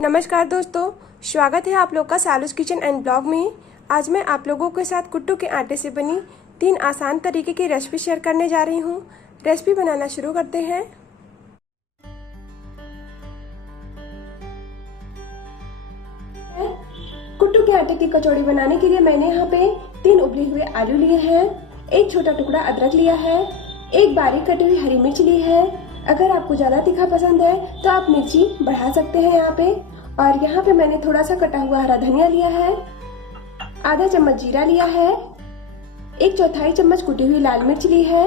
नमस्कार दोस्तों, स्वागत है आप लोग का सालूस किचन एंड ब्लॉग में। आज मैं आप लोगों के साथ कुट्टू के आटे से बनी 3 आसान तरीके की रेसिपी शेयर करने जा रही हूँ। रेसिपी बनाना शुरू करते हैं। कुट्टू के आटे की कचौड़ी बनाने के लिए मैंने यहाँ पे 3 उबले हुए आलू लिए हैं, 1 छोटा टुकड़ा अदरक लिया है, 1 बारीक कटी हुई हरी मिर्च ली है। अगर आपको ज्यादा तीखा पसंद है तो आप मिर्ची बढ़ा सकते हैं यहाँ पे। और यहाँ पे मैंने थोड़ा सा कटा हुआ हरा धनिया लिया है, आधा चम्मच जीरा लिया है, 1/4 चम्मच कुटी हुई लाल मिर्च ली है।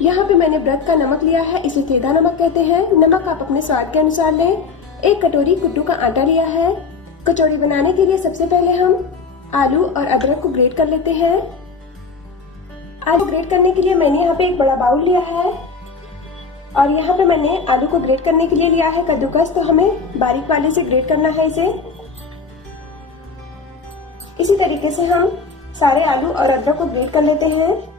यहाँ पे मैंने व्रत का नमक लिया है, इसे सेंधा नमक कहते हैं। नमक आप अपने स्वाद के अनुसार लें। 1 कटोरी कुट्टू का आटा लिया है। कचौड़ी बनाने के लिए सबसे पहले हम आलू और अदरक को ग्रेट कर लेते हैं। आलू ग्रेट करने के लिए मैंने यहाँ पे एक बड़ा बाउल लिया है और यहाँ पे मैंने आलू को ग्रेट करने के लिए लिया है कद्दूकस। तो हमें बारीक वाले से ग्रेट करना है इसे। इसी तरीके से हम सारे आलू और अदरक को ग्रेट कर लेते हैं।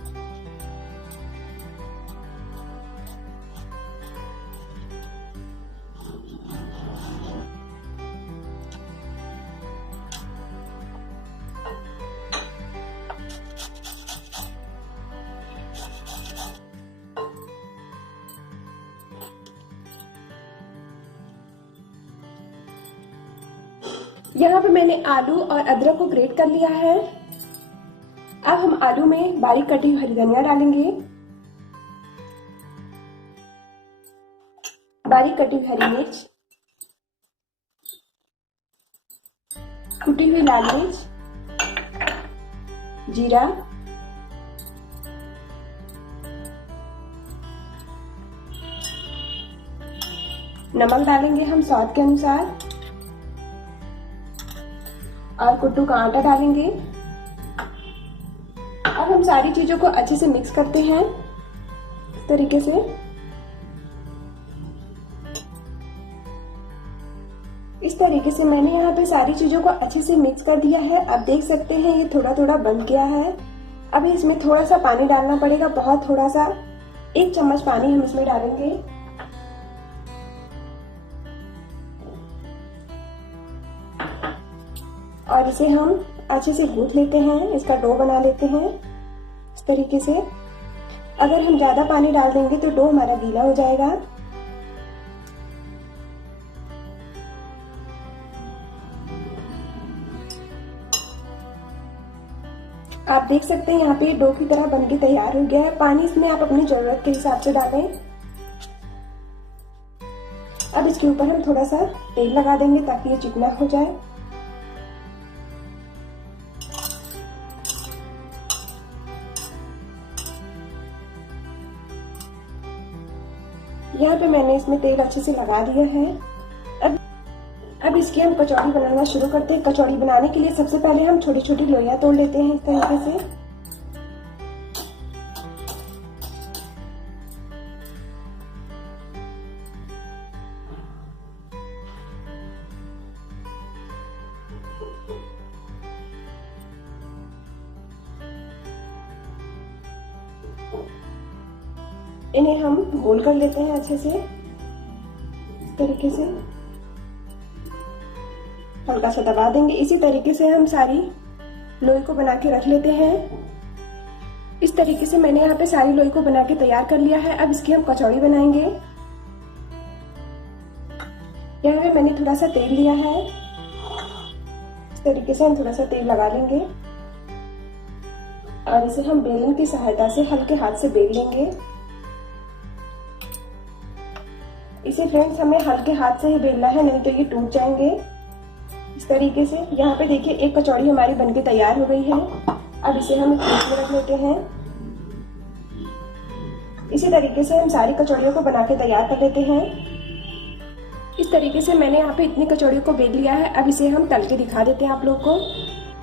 यहाँ पे मैंने आलू और अदरक को ग्रेट कर लिया है। अब हम आलू में बारीक कटी हुई हरी धनिया डालेंगे, बारीक कटी हुई हरी मिर्च, कुटी हुई लाल मिर्च, जीरा, नमक डालेंगे हम स्वाद के अनुसार और कुट्टू का आटा डालेंगे। अब हम सारी चीजों को अच्छे से मिक्स करते हैं इस तरीके से। इस तरीके से मैंने यहाँ पे सारी चीजों को अच्छे से मिक्स कर दिया है। अब देख सकते हैं ये थोड़ा थोड़ा बन गया है। अब इसमें थोड़ा सा पानी डालना पड़ेगा, बहुत थोड़ा सा, 1 चम्मच पानी हम इसमें डालेंगे। और इसे हम अच्छे से गूंथ लेते हैं, इसका डो बना लेते हैं इस तरीके से। अगर हम ज्यादा पानी डाल देंगे तो डो हमारा गीला हो जाएगा। आप देख सकते हैं यहाँ पे डो की तरह बनके तैयार हो गया है। पानी इसमें आप अपनी जरूरत के हिसाब से डालें। अब इसके ऊपर हम थोड़ा सा तेल लगा देंगे ताकि ये चिकना हो जाए। यहाँ पे मैंने इसमें तेल अच्छे से लगा दिया है। अब इसकी हम कचौड़ी बनाना शुरू करते हैं। कचौड़ी बनाने के लिए सबसे पहले हम छोटी छोटी लोइयां तोड़ लेते हैं इस तरीके से। इन्हें हम गोल कर लेते हैं अच्छे से इस तरीके से, हल्का सा दबा देंगे। इसी तरीके से हम सारी लोई को बना के रख लेते हैं। इस तरीके से मैंने यहाँ पे सारी लोई को बना के तैयार कर लिया है। अब इसकी हम कचौड़ी बनाएंगे। यहाँ पे मैंने थोड़ा सा तेल लिया है, इस तरीके से हम थोड़ा सा तेल लगा लेंगे और इसे हम बेलन की सहायता से हल्के हाथ से बेल लेंगे। इसे फ्रेंड्स हमें हल्के हाथ से ही बेलना है, नहीं तो ये टूट जाएंगे इस तरीके से। यहाँ पे देखिए 1 कचौड़ी हमारी बनके तैयार हो गई है। अब इसे हम प्लेट में रख लेते हैं। इसी तरीके से हम सारी कचौड़ियों को बना के तैयार कर लेते हैं। इस तरीके से मैंने यहाँ पे इतनी कचौड़ियों को बेल लिया है। अब इसे हम तल के दिखा देते हैं आप लोग को।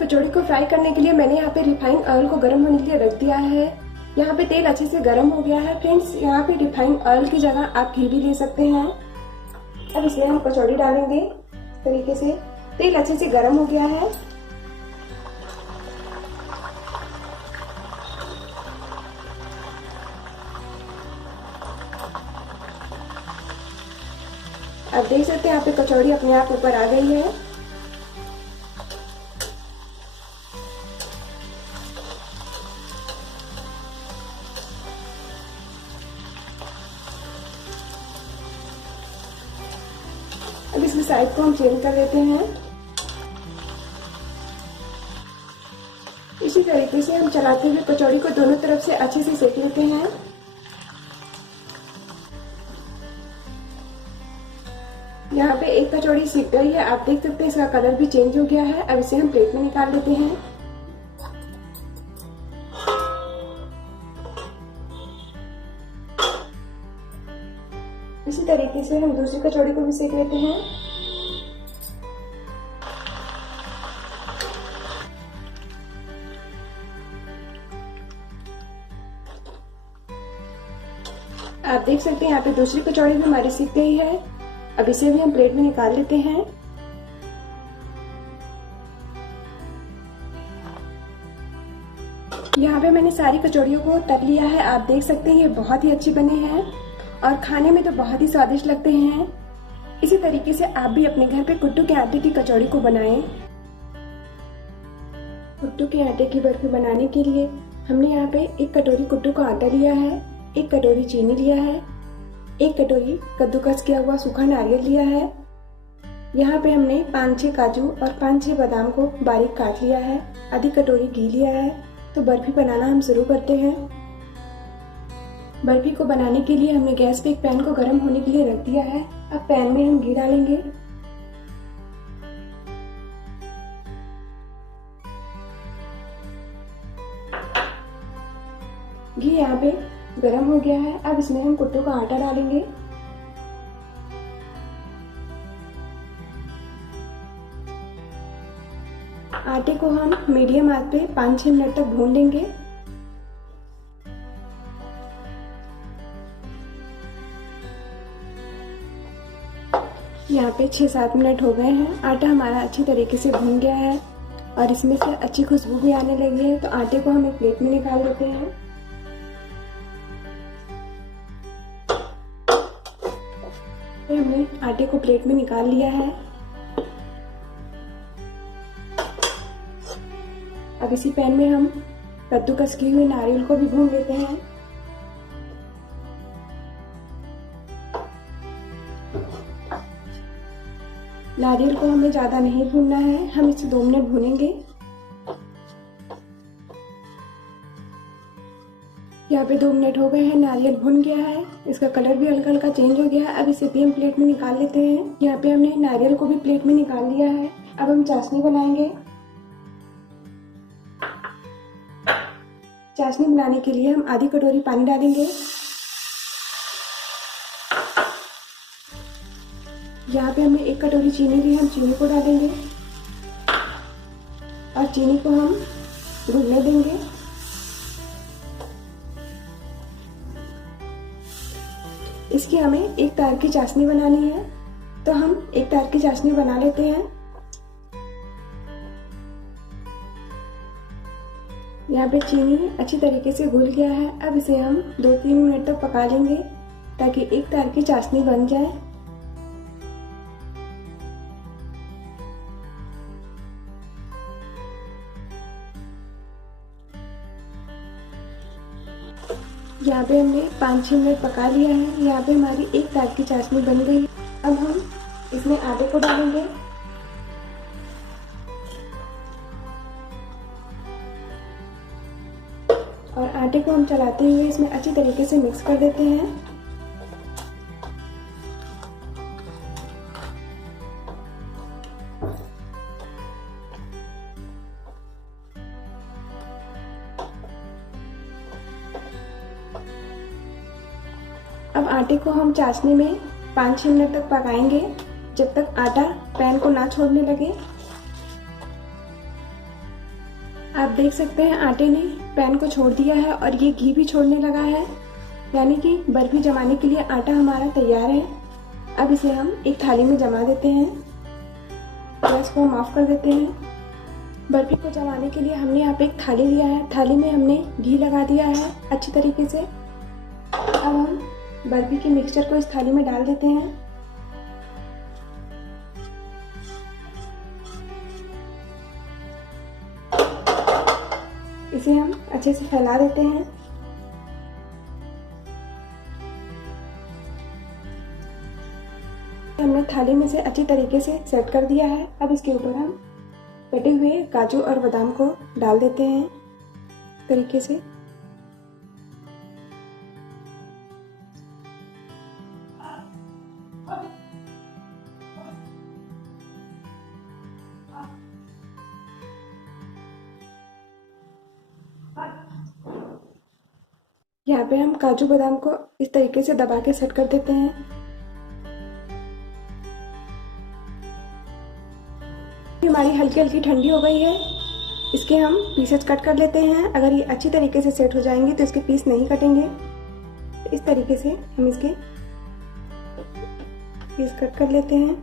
कचौड़ी को फ्राई करने के लिए मैंने यहाँ पे रिफाइंड ऑयल को गर्म होने के लिए रख दिया है। यहाँ पे तेल अच्छे से गर्म हो गया है फ्रेंड्स। यहाँ पे रिफाइंड ऑयल की जगह आप घी भी ले सकते हैं। अब इसमें हम कचौड़ी डालेंगे इस तरीके से। तेल अच्छे से गर्म हो गया है। आप देख सकते हैं यहाँ पे कचौड़ी अपने आप ऊपर आ गई है। अब इसकी साइड को हम चेंज कर लेते हैं। इसी तरीके से हम चलाते हुए कचौड़ी को दोनों तरफ से अच्छे से सेक लेते हैं। यहाँ पे एक कचौड़ी सीख गई है, आप देख सकते हैं इसका कलर भी चेंज हो गया है। अब इसे हम प्लेट में निकाल लेते हैं। इसी तरीके से हम दूसरी कचौड़ी को भी सेक लेते हैं। आप देख सकते हैं यहाँ पे दूसरी कचौड़ी भी हमारी सीख गई है। अब इसे भी हम प्लेट में निकाल लेते हैं। यहाँ पे मैंने सारी कचौड़ियों को तल लिया है। आप देख सकते हैं ये बहुत ही अच्छी बने हैं और खाने में तो बहुत ही स्वादिष्ट लगते हैं। इसी तरीके से आप भी अपने घर पे कुट्टू के आटे की कचौड़ी को बनाएं। कुट्टू के आटे की बर्फी बनाने के लिए हमने यहाँ पे 1 कटोरी कुट्टू का आटा लिया है, 1 कटोरी चीनी लिया है, 1 कटोरी कद्दूकस किया हुआ सूखा नारियल लिया है। यहाँ पे हमने 5-6 काजू और 5-6 बादाम को बारीक काट लिया है, आधी कटोरी घी लिया है। तो बर्फी बनाना हम शुरू करते हैं। बर्फी को बनाने के लिए हमने गैस पे एक पैन को गर्म होने के लिए रख दिया है। अब पैन में हम घी डालेंगे। घी यहाँ पे गरम हो गया है। अब इसमें हम कुट्टू का आटा डालेंगे। आटे को हम मीडियम आंच पे 5-6 मिनट तक भून लेंगे। यहाँ पे 6-7 मिनट हो गए हैं। आटा हमारा अच्छी तरीके से भून गया है और इसमें से अच्छी खुशबू भी आने लगी है। तो आटे को हम एक प्लेट में निकाल लेते हैं। हमने आटे को प्लेट में निकाल लिया है। अब इसी पैन में हम कद्दूकस की हुई नारियल को भी भून लेते हैं। नारियल को हमें ज्यादा नहीं भूनना है, हम इसे 2 मिनट भूनेंगे। यहाँ पे 2 मिनट हो गए हैं, नारियल भुन गया है, इसका कलर भी हल्का हल्का चेंज हो गया है। अब इसे भी हम प्लेट में निकाल लेते हैं। यहाँ पे हमने नारियल को भी प्लेट में निकाल लिया है। अब हम चाशनी बनाएंगे। चाशनी बनाने के लिए हम आधी कटोरी पानी डालेंगे। यहाँ पे हमने 1 कटोरी चीनी ली, हम चीनी को डालेंगे और चीनी को हम घुलने देंगे। इसकी हमें 1 तार की चाशनी बनानी है, तो हम 1 तार की चाशनी बना लेते हैं। यहाँ पे चीनी अच्छी तरीके से घुल गया है। अब इसे हम 2-3 मिनट तक पका लेंगे ताकि 1 तार की चाशनी बन जाए। यहाँ पे हमने 5-6 मिनट पका लिया है। यहाँ पे हमारी 1 तार की चाशनी बन गई। अब हम इसमें आटे को डालेंगे। और आटे को हम चलाते हुए इसमें अच्छी तरीके से मिक्स कर देते हैं। अब आटे को हम चाशनी में 5-6 मिनट तक पकाएंगे, जब तक आटा पैन को ना छोड़ने लगे। आप देख सकते हैं आटे ने पैन को छोड़ दिया है और ये घी भी छोड़ने लगा है, यानी कि बर्फी जमाने के लिए आटा हमारा तैयार है। अब इसे हम एक थाली में जमा देते हैं। गैस को हम ऑफ कर देते हैं। बर्फी को जमाने के लिए हमने यहाँ पे एक थाली लिया है। थाली में हमने घी लगा दिया है अच्छी तरीके से। अब हम बर्फी के मिक्सचर को इस थाली में डाल देते हैं। इसे हम अच्छे से फैला देते हैं। हमने थाली में से अच्छी तरीके से सेट कर दिया है। अब इसके ऊपर हम कटे हुए काजू और बादाम को डाल देते हैं तरीके से। यहाँ पे हम काजू बादाम को इस तरीके से दबा के सेट कर देते हैं। हमारी हल्की हल्की ठंडी हो गई है। इसके हम पीसेस कट कर लेते हैं। अगर ये अच्छी तरीके से सेट हो जाएंगे तो इसके पीस नहीं कटेंगे। इस तरीके से हम इसके पीस कट कर लेते हैं।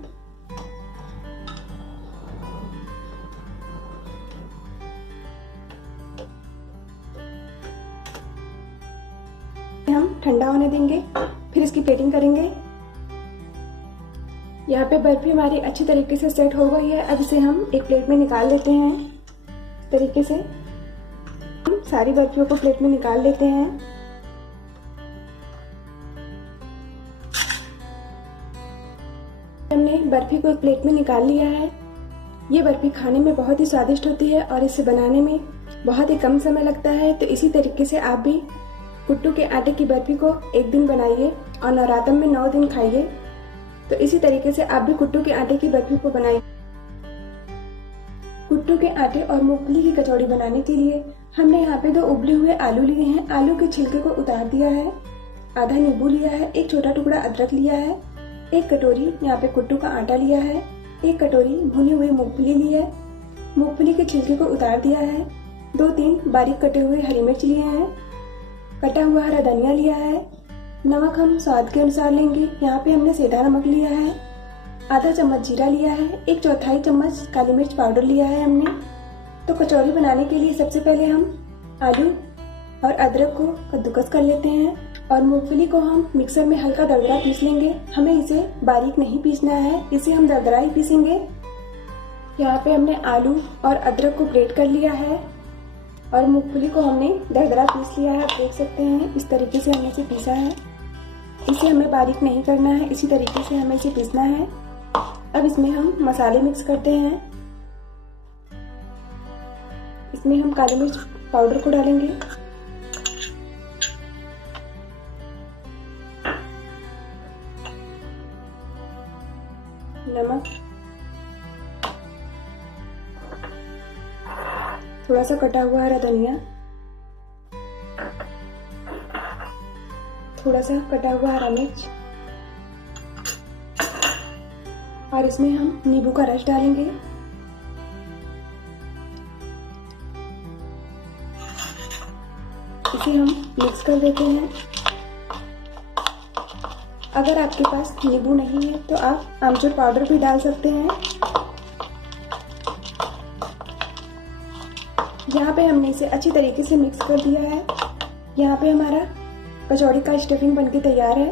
हम ठंडा होने देंगे, फिर इसकी प्लेटिंग करेंगे। यहाँ पे बर्फी हमारी अच्छी तरीके से सेट हो गई है। अब इसे हम एक प्लेट में निकाल लेते हैं। इस तरीके से हम सारी बर्फियों को प्लेट में निकाल लेते हैं। हमने बर्फी को एक प्लेट में निकाल लिया है। ये बर्फी खाने में बहुत ही स्वादिष्ट होती है और इसे बनाने में बहुत ही कम समय लगता है। तो इसी तरीके से आप भी कुट्टू के आटे की बर्फी को एक दिन बनाइए और नवरात्र में 9 दिन खाइए। तो इसी तरीके से आप भी कुट्टू के आटे की बर्फी को बनाइए। कुट्टू के आटे और मूंगफली की कचौड़ी बनाने के लिए हमने यहाँ पे 2 उबले हुए आलू लिए हैं। आलू के छिलके को उतार दिया है। आधा नींबू लिया है। एक छोटा टुकड़ा अदरक लिया है। 1 कटोरी यहाँ पे कुट्टू का आटा लिया है। 1 कटोरी भुनी हुई मूंगफली ली है। मूंगफली के छिलके को उतार दिया है। 2-3 बारीक कटे हुए हरी मिर्च लिए हैं। कटा हुआ हरा धनिया लिया है। नमक हम स्वाद के अनुसार लेंगे। यहाँ पे हमने सेंधा नमक लिया है। आधा चम्मच जीरा लिया है। 1/4 चम्मच काली मिर्च पाउडर लिया है हमने। तो कचौड़ी बनाने के लिए सबसे पहले हम आलू और अदरक को कद्दूकस कर लेते हैं और मूंगफली को हम मिक्सर में हल्का दरदरा पीस लेंगे। हमें इसे बारीक नहीं पीसना है, इसे हम दरदरा ही पीसेंगे। यहाँ पे हमने आलू और अदरक को ग्रेट कर लिया है और मूंगफली को हमने दरदरा पीस लिया है। आप देख सकते हैं इस तरीके से हमने इसे पीसा है। इसे हमें बारीक नहीं करना है, इसी तरीके से हमें इसे पीसना है। अब इसमें हम मसाले मिक्स करते हैं। इसमें हम काली मिर्च पाउडर को डालेंगे, नमक, थोड़ा सा कटा हुआ हरा धनिया, थोड़ा सा कटा हुआ हरा मिर्च और इसमें हम नींबू का रस डालेंगे। इसे हम मिक्स कर देते हैं। अगर आपके पास नींबू नहीं है तो आप आमचूर पाउडर भी डाल सकते हैं। यहाँ पे हमने इसे अच्छी तरीके से मिक्स कर दिया है। यहाँ पे हमारा कचौड़ी का स्टफिंग बनके तैयार है।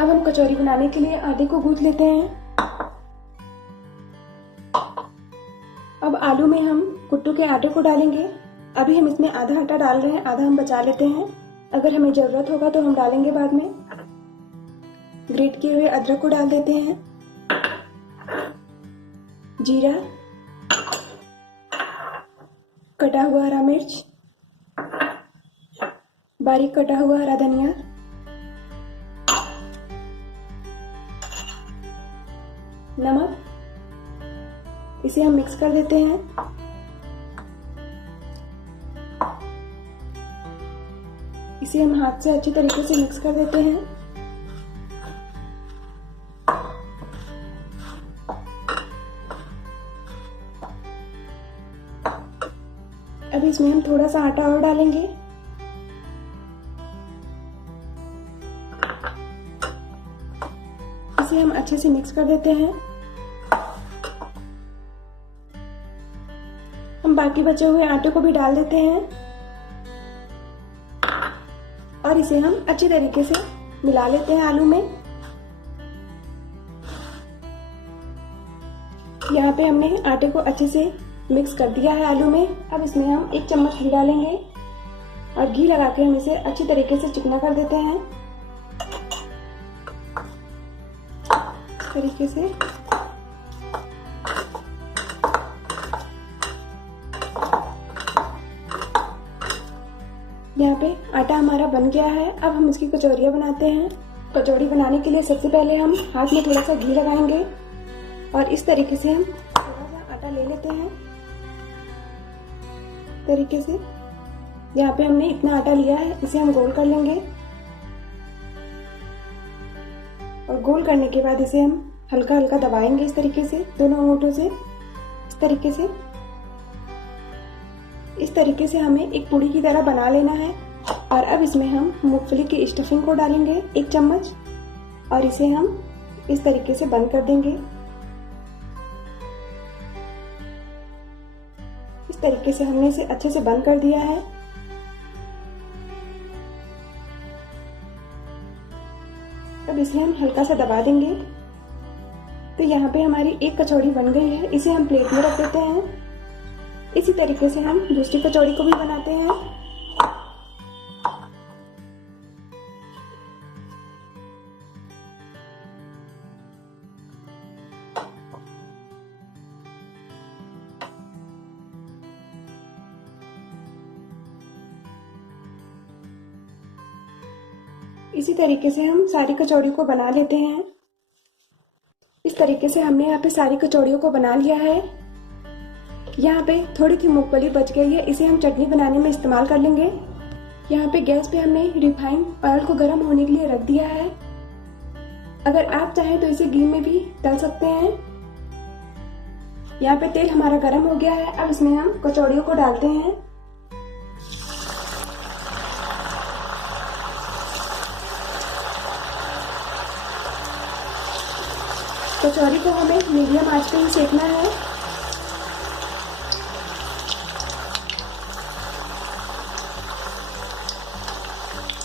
अब हम कचौड़ी बनाने के लिए आटे को गूंथ लेते हैं। अब आलू में हम कुट्टू के आटे को डालेंगे। अभी हम इसमें आधा आटा डाल रहे हैं, आधा हम बचा लेते हैं। अगर हमें जरूरत होगा तो हम डालेंगे बाद में। ग्रेट किए हुए अदरक को डाल देते हैं, जीरा, कटा हुआ हरा मिर्च, बारीक कटा हुआ हरा धनिया, नमक। इसे हम मिक्स कर देते हैं। इसे हम हाथ से अच्छी तरीके से मिक्स कर देते हैं। अब इसमें हम थोड़ा सा आटा और डालेंगे। इसे हम अच्छे से मिक्स कर देते हैं। हम बाकी बचे हुए आटे को भी डाल देते हैं और इसे हम अच्छी तरीके से मिला लेते हैं आलू में। यहाँ पे हमने आटे को अच्छे से मिक्स कर दिया है आलू में। अब इसमें हम 1 चम्मच घी डालेंगे और घी लगा के हम इसे अच्छी तरीके से चिकना कर देते हैं। इस तरीके से यहाँ पे आटा हमारा बन गया है। अब हम इसकी कचौरियाँ बनाते हैं। कचौड़ी बनाने के लिए सबसे पहले हम हाथ में थोड़ा सा घी लगाएंगे और इस तरीके से हम थोड़ा सा आटा ले लेते हैं। तरीके से यहाँ पे हमने इतना आटा लिया है, इसे हम गोल कर लेंगे और गोल करने के बाद इसे हम हल्का हल्का दबाएंगे इस तरीके से दोनों अंगूठों से। इस तरीके से हमें एक पूड़ी की तरह बना लेना है। और अब इसमें हम मूंगफली की स्टफिंग को डालेंगे 1 चम्मच और इसे हम इस तरीके से बंद कर देंगे। इस तरीके से हमने इसे अच्छे से बंद कर दिया है। अब इसे हम हल्का सा दबा देंगे। तो यहाँ पे हमारी एक कचौड़ी बन गई है, इसे हम प्लेट में रख देते हैं। इसी तरीके से हम दूसरी कचौड़ी को भी बनाते हैं। इसी तरीके से हम सारी कचौड़ी को बना लेते हैं। इस तरीके से हमने यहाँ पे सारी कचौड़ियों को बना लिया है। यहाँ पे थोड़ी सी मूंगफली बच गई है, इसे हम चटनी बनाने में इस्तेमाल कर लेंगे। यहाँ पे गैस पे हमने रिफाइंड ऑयल को गर्म होने के लिए रख दिया है। अगर आप चाहें तो इसे घी में भी तल सकते हैं। यहाँ पे तेल हमारा गर्म हो गया है। अब इसमें हम कचौड़ियों को डालते हैं। कचौड़ी को हमें मीडियम आंच पे ही सेकना है।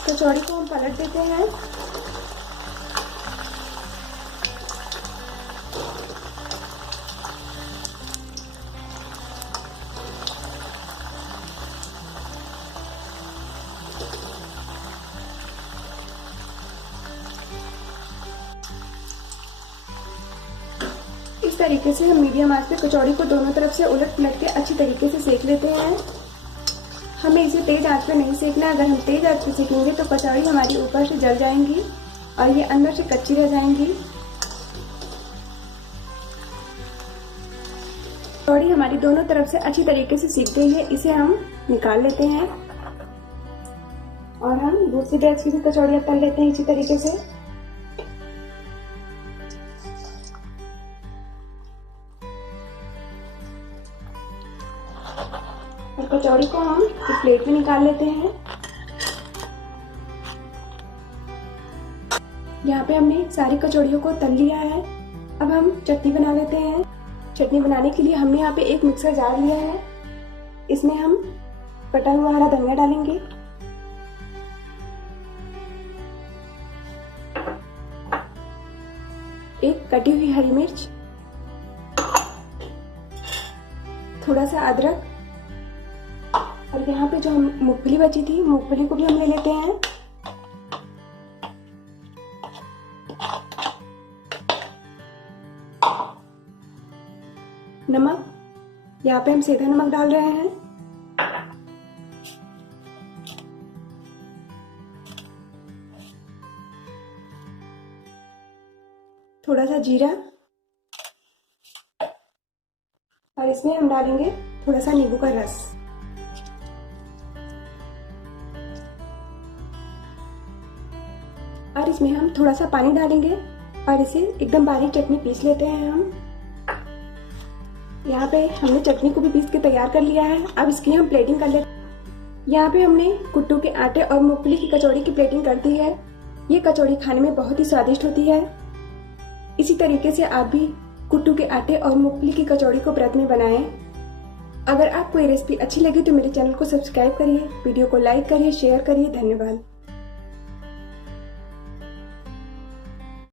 कचौड़ी को हम पलट देते हैं। इस तरीके से हम मीडियम आंच पे कचौड़ी को दोनों तरफ से उलट पलट के अच्छी तरीके से सेक लेते हैं। हमें इसे तेज आंच पे नहीं सेकना। अगर हम तेज आंच पे सेकेंगे तो कचौड़ी हमारी ऊपर से जल जाएंगी और ये अंदर से कच्ची रह जाएंगी। कचौड़ी हमारी दोनों तरफ से अच्छी तरीके से सीख गई है, इसे हम निकाल लेते हैं और हम दूसरी बैच की भी कचौड़ियाँ तल लेते हैं इसी तरीके से। और कचौड़ी को हम एक प्लेट में निकाल लेते हैं। यहाँ पे हमने सारी कचौड़ियों को तल लिया है। अब हम चटनी बना लेते हैं। चटनी बनाने के लिए हमने यहाँ पे एक मिक्सर जार लिया है। इसमें हम कटा हुआ हरा धनिया डालेंगे, एक कटी हुई हरी मिर्च, थोड़ा सा अदरक और यहाँ पे जो हम मूंगफली बची थी, मूंगफली को भी हम ले लेते हैं। नमक, यहाँ पे हम सेंधा नमक डाल रहे हैं। थोड़ा सा जीरा और इसमें हम डालेंगे थोड़ा सा नींबू का रस। और इसमें हम थोड़ा सा पानी डालेंगे और इसे एकदम बारीक चटनी पीस लेते हैं हम। यहाँ पे हमने चटनी को भी पीस के तैयार कर लिया है। अब इसकी हम प्लेटिंग कर लेते हैं। यहाँ पे हमने कुट्टू के आटे और मूंगफली की कचौड़ी की प्लेटिंग कर दी है। ये कचौड़ी खाने में बहुत ही स्वादिष्ट होती है। इसी तरीके से आप भी कुट्टू के आटे और मूंगफली की कचौड़ी को व्रत में बनाएं। अगर आपको ये रेसिपी अच्छी लगी तो मेरे चैनल को सब्सक्राइब करिए, वीडियो को लाइक करिए, शेयर करिए। धन्यवाद।